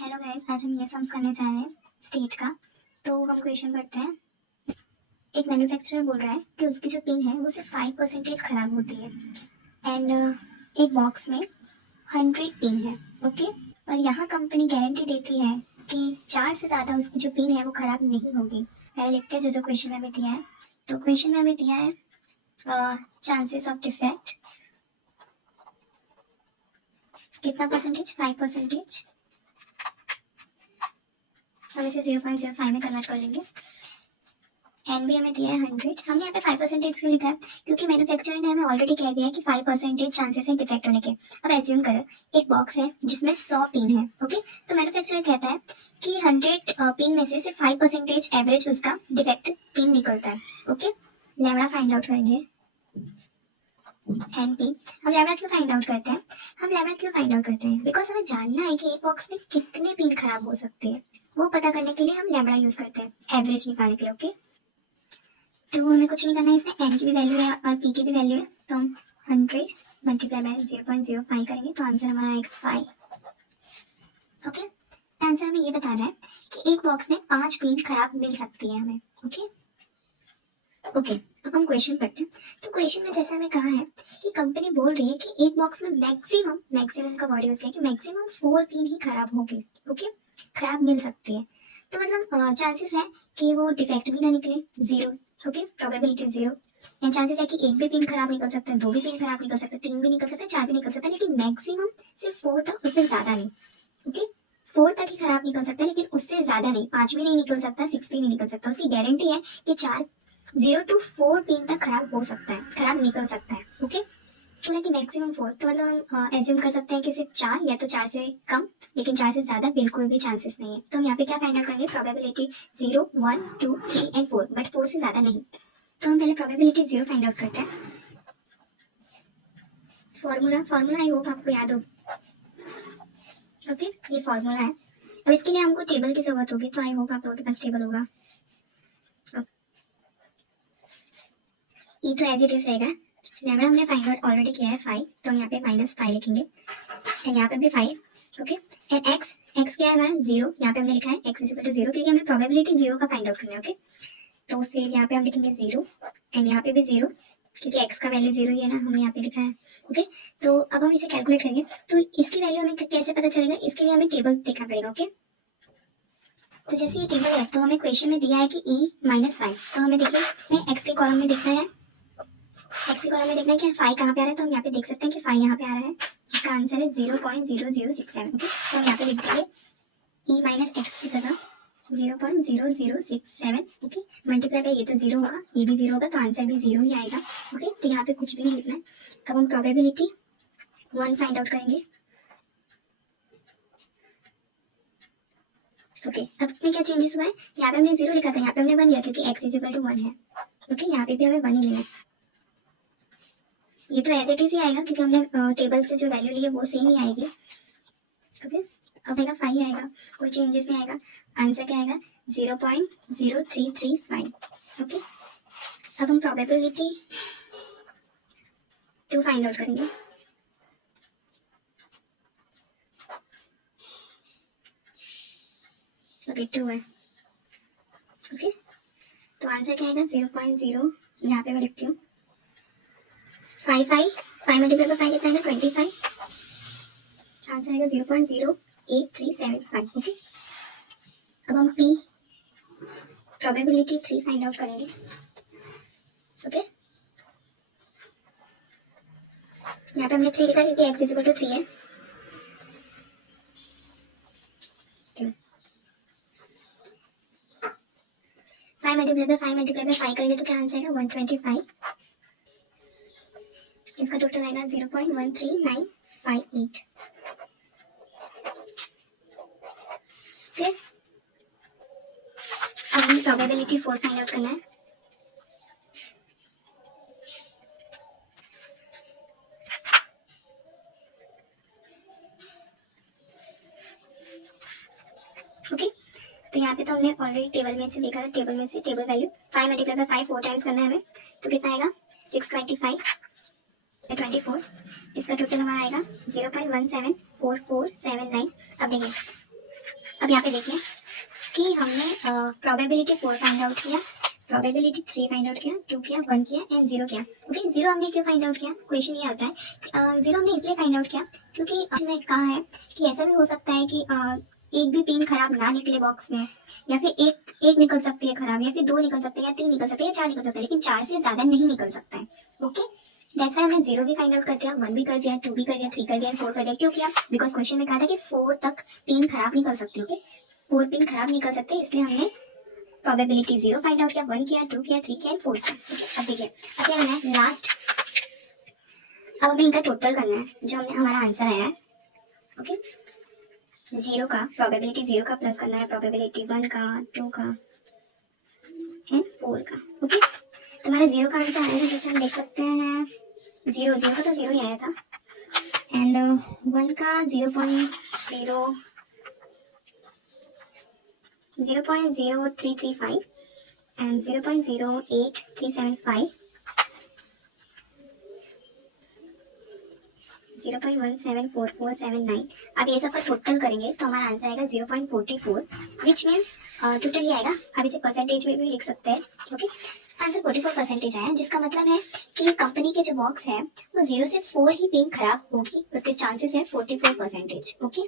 Hello guys, आज हम ये सम्स करने जा रहे हैं स्टेट का। तो हम क्वेश्चन पढ़ते हैं। एक मैन्युफैक्चरर बोल रहा है कि उसकी जो पिन है वो सिर्फ 5% खराब होती है एंड एक बॉक्स में 100 पिन है। ओके, और यहाँ कंपनी गारंटी देती है कि 4 से ज़्यादा उसकी जो पिन है वो खराब नहीं होगी। पहले लिखते हैं जो क्वेश्चन में हमें दिया है। तो क्वेश्चन में हमें दिया है चांसेस ऑफ डिफेक्ट कितना परसेंटेज, 5%। हम इसे 0.05 में कन्वर्ट कर लेंगे। एन भी हमें दिया है 100। हमने यहाँ पे 5% क्यों लिखा है? क्योंकि मैन्युफैक्चरर ने हमें ऑलरेडी कह दिया है कि 5% चांसेस है डिफेक्ट होने के। अब एज्यूम करो एक बॉक्स है जिसमें 100 पिन है। ओके, तो मैन्युफैक्चरर कहता है कि 100 पिन में से सिर्फ 5% एवरेज उसका डिफेक्ट पिन निकलता है। ओके, लैम्बडा फाइंड आउट करेंगे। एन पी हम लैम्बडा क्यों फाइंड आउट करते हैं? बिकॉज हमें जानना है कि एक बॉक्स में कितने पिन खराब हो सकते हैं। वो पता करने के लिए हम लैम्बडा यूज करते हैं एवरेज निकालने के लिए। ओके, तो हमें कुछ नहीं करना है, इसमें एन की भी वैल्यू है और पी की भी वैल्यू है। तो हम 100 मल्टीप्लाई बाय 0.05 करेंगे तो आंसर हमारा आएगा 5। ओके, आंसर हमें ये बता रहा है कि एक बॉक्स में 5 पिन खराब मिल सकती है हमें। ओके, तो हम क्वेश्चन पढ़ते हैं। तो क्वेश्चन में जैसे हमें कहा है कि कंपनी बोल रही है कि एक बॉक्स में मैक्सिमम का वर्ड यूज किया कि मैक्सिमम 4 पिन ही खराब होगी। ओके, खराब मिल सकती है। तो मतलब चांसेस है कि वो डिफेक्ट भी ना निकले, 0। Okay, probability 0। एंड चांसेस है कि एक भी पिन खराब निकल सकता है, 2 भी पिन खराब निकल सकता है, 3 भी निकल सकता है, 4 भी निकल सकता है, लेकिन मैक्सिमम सिर्फ 4 तक, उससे ज्यादा नहीं। ओके, 4 तक ही खराब निकल सकता है, लेकिन उससे ज्यादा नहीं। 5 भी नहीं निकल सकता, 6 भी नहीं निकल सकता। उसकी गारंटी है कि 0 to 4 पिन तक खराब हो सकता है, खराब निकल सकता है। ओके, बोला कि मैक्सिमम 4, तो मतलब हम एज्यूम कर सकते हैं कि सिर्फ 4 या तो 4 से कम, लेकिन 4 से ज्यादा बिल्कुल भी चांसेस नहीं है। तो हम यहाँ पे क्या फाइंड आउट करेंगे? प्रोबेबिलिटी 0, 1, 2, 3 एंड 4, बट 4 से ज्यादा नहीं। तो हम पहले प्रोबेबिलिटी 0 फाइंड आउट करते हैं। फॉर्मूला आई होप आपको याद हो। ओके, ये फॉर्मूला है। अब इसके लिए हमको टेबल की जरूरत होगी, तो आई होप आप लोगों के पास टेबल होगा। ई तो एज इट इज रहेगा। लैम्बडा हमने फाइंड आउट ऑलरेडी किया है 5, तो हम यहाँ पे -5 लिखेंगे एंड यहाँ पे भी 5। ओके, एंड एक्स क्या है हमारा? 0। यहाँ पे हमने लिखा है x इज इक्वल टू 0 क्योंकि हमें प्रोबेबिलिटी 0 का फाइंड आउट करना है। ओके, तो फिर यहाँ पे हम लिखेंगे 0 एंड यहाँ पे भी 0 क्योंकि x का वैल्यू 0 ही है ना, हमने यहाँ पे लिखा है। ओके, तो अब हम इसे कैलकुलेट करेंगे। तो इसकी वैल्यू हमें कैसे पता चलेगा? इसके लिए हमें टेबल देखना पड़ेगा। ओके, तो जैसे ये टेबल है तो हमें क्वेश्चन में दिया है कि e-5, तो हमें देखिए x के कॉलम में देखना है, एक्स कॉलम में देखना है कि 5 कहाँ पे आ रहा है। तो हम यहाँ पे देख सकते हैं कि 5 यहाँ पे आ रहा है, इसका आंसर है 0.0067। ओके, तो हम यहाँ पे लिख देंगे e माइनस एक्स की जगह 0.0067। ओके, मल्टीप्लाई बाय ये तो 0 होगा, ये भी 0 होगा, तो आंसर भी 0 ही आएगा। ओके, तो यहाँ पे कुछ भी नहीं लिखना है। अब हम प्रोबेबिलिटी 1 फाइंड आउट करेंगे। ओके, अब में क्या चेंजेस हुआ है? यहाँ पे हमने 0 लिखा था, यहाँ पे हमने 1 लिया क्योंकि x इज इक्वल टू 1 है। ओके, यहाँ पे भी हमें 1 ही लेना है। ये तो एज इट इज ही आएगा क्योंकि हमने टेबल से जो वैल्यू ली है वो सेम ही आएगी। ओके, अब आएगा 5 आएगा, कोई चेंजेस नहीं आएगा। आंसर क्या आएगा? 0.0335। ओके, अब हम प्रोबेबिलिटी 2 फाइंड आउट करेंगे। ओके, 2 है। ओके, तो आंसर क्या आएगा? 0.0, यहाँ पे मैं लिखती हूँ 5 मल्टीप्लाई बाय 5 कितना आएगा? 25। आंसर आएगा 0.08375। ओके, अब हम p प्रोबेबिलिटी 3 फाइंड आउट करेंगे। ओके, यहाँ पे हमने 3 लिखा क्योंकि x इज इक्वल टू 3 है। 5 मल्टीप्लाई बाय 5 करेंगे तो क्या आंसर आएगा? 125। इसका टोटल आएगा 0.13958। ओके, अब हमें प्रोबेबिलिटी 4 फाइंड आउट करना है। ओके, तो यहाँ पे तो हमने ऑलरेडी टेबल में से देखा था, table value 5 multiply by 5 4 times करना है हमें, तो कितना आएगा? 625 24। इसका टोटल हमारा आएगा 0.174479। अब देखिए अब यहाँ पे देखिए कि हमने प्रोबेबिलिटी 4 फाइंड आउट किया, प्रोबेबिलिटी 3 फाइंड आउट किया, 2 किया, 1 किया एंड 0 किया। ओके, 0 हमने क्यों फाइंड आउट किया? क्वेश्चन ये आता है 0 हमने इसलिए फाइंड आउट किया क्योंकि हमने कहा है कि ऐसा भी हो सकता है कि एक भी पिन खराब ना निकले बॉक्स में, या फिर एक एक निकल सकती है खराब, या फिर 2 निकल सकते हैं, या 3 निकल सकते हैं, या 4 निकल सकते हैं, लेकिन 4 से ज्यादा नहीं निकल सकता है। ओके, दैट्स व्हाई हमने 0 भी फाइंड आउट कर दिया, 1 भी कर दिया, 2 भी कर दिया, 3 कर दिया, 4 कर दिया। क्यों किया? बिकॉज क्वेश्चन में कहा था कि 4 तक पिन खराब निकल सकती है। ओके, 4 पिन खराब निकल सकते हैं, इसलिए हमने प्रोबेबिलिटी 0 फाइंड आउट किया, 1 किया, 2 किया, 3 किया, 4 किया। अब देखिए अब क्या करना है लास्ट, अब हमें इनका टोटल करना है जो हमने हमारा आंसर आया है। ओके, 0 का प्रोबेबिलिटी 0 का प्लस करना है प्रोबेबिलिटी 1 का, 2 का एंड 4 का। ओके, तो हमारा 0 का आंसर आया है, जैसे हम देख सकते हैं 0 का तो 0 ही आया था, एंड 1 का 0.0335 एंड 0.08375, 0.174479। अब ये सब का टोटल करेंगे तो हमारा आंसर आएगा 0.44, विच मीन्स टोटल ही आएगा। अब इसे परसेंटेज में भी लिख सकते हैं। ओके, आंसर 44% आया, जिसका मतलब है कि कंपनी के जो बॉक्स है वो 0 से 4 ही पिन खराब होगी, उसके चांसेस है 44%। ओके।